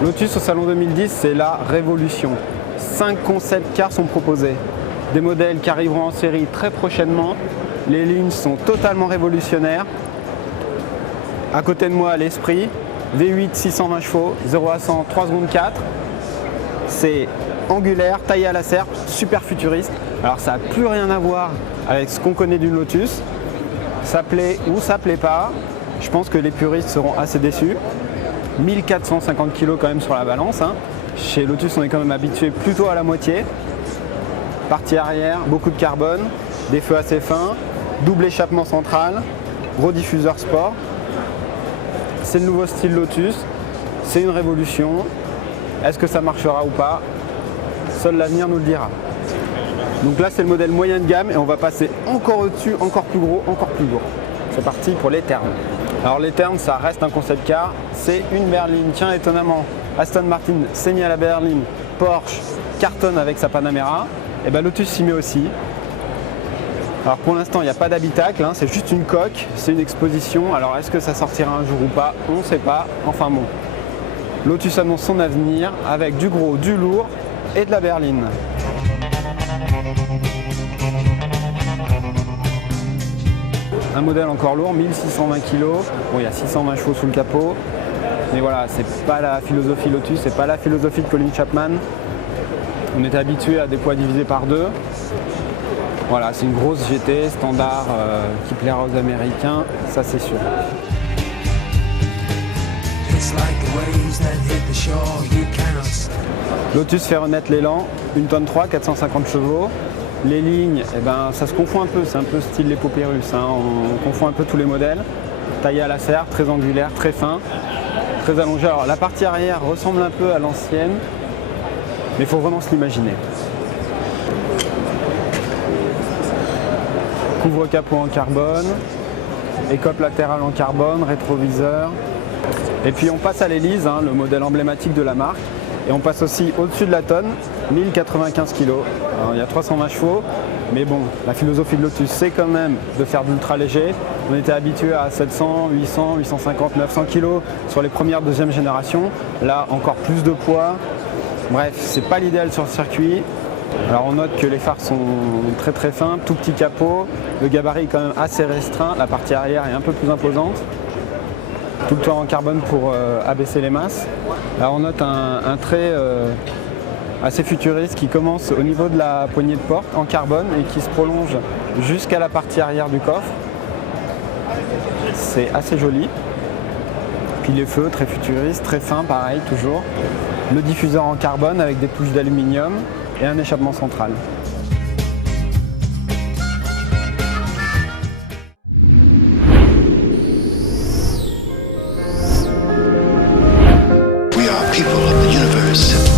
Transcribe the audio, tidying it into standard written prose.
Lotus au Salon 2010, c'est la révolution. 5 concept cars sont proposés. Des modèles qui arriveront en série très prochainement. Les lignes sont totalement révolutionnaires. À côté de moi, l'Esprit, V8 620 chevaux, 0 à 100, 3 secondes 4. C'est angulaire, taillé à la serpe, super futuriste. Alors ça n'a plus rien à voir avec ce qu'on connaît d'une Lotus. Ça plaît ou ça plaît pas. Je pense que les puristes seront assez déçus. 1450 kg quand même sur la balance. Hein. Chez Lotus, on est quand même habitué plutôt à la moitié. Partie arrière, beaucoup de carbone, des feux assez fins, double échappement central, gros diffuseur sport. C'est le nouveau style Lotus, c'est une révolution. Est-ce que ça marchera ou pas? Seul l'avenir nous le dira. Donc là, c'est le modèle moyen de gamme et on va passer encore au-dessus, encore plus gros, encore plus lourd. C'est parti pour les ternes. Alors les ternes, ça reste un concept car, c'est une berline. Tiens, étonnamment, Aston Martin s'est mis à la berline, Porsche cartonne avec sa Panamera, et ben Lotus s'y met aussi. Alors pour l'instant, il n'y a pas d'habitacle, hein, c'est juste une coque, c'est une exposition. Alors est-ce que ça sortira un jour ou pas? On ne sait pas. Enfin bon, Lotus annonce son avenir avec du gros, du lourd et de la berline. Un modèle encore lourd, 1620 kg. Bon, il y a 620 chevaux sous le capot. Mais voilà, c'est pas la philosophie Lotus, c'est pas la philosophie de Colin Chapman. On était habitué à des poids divisés par 2. Voilà, c'est une grosse GT standard qui plaira aux Américains, ça c'est sûr. Lotus fait renaître l'élan, 1 tonne 3, 450 chevaux. Les lignes, eh ben, ça se confond un peu, c'est un peu style l'épopée russe, hein. On confond un peu tous les modèles. Taillé à la serre, très angulaire, très fin, très allongé. Alors la partie arrière ressemble un peu à l'ancienne, mais il faut vraiment se l'imaginer. Couvre-capot en carbone, écope latérale en carbone, rétroviseur. Et puis on passe à l'hélice, hein, le modèle emblématique de la marque. Et on passe aussi au-dessus de la tonne, 1095 kg. Alors, il y a 320 chevaux, mais bon, la philosophie de Lotus, c'est quand même de faire d'ultra léger. On était habitué à 700, 800, 850, 900 kg sur les premières, deuxième génération. Là, encore plus de poids. Bref, c'est pas l'idéal sur le circuit. Alors on note que les phares sont très très fins, tout petit capot. Le gabarit est quand même assez restreint. La partie arrière est un peu plus imposante. Tout le toit en carbone pour abaisser les masses. Là on note un trait assez futuriste qui commence au niveau de la poignée de porte en carbone et qui se prolonge jusqu'à la partie arrière du coffre. C'est assez joli. Puis les feux très futuristes, très fins pareil toujours. Le diffuseur en carbone avec des touches d'aluminium et un échappement central. We are people of the universe.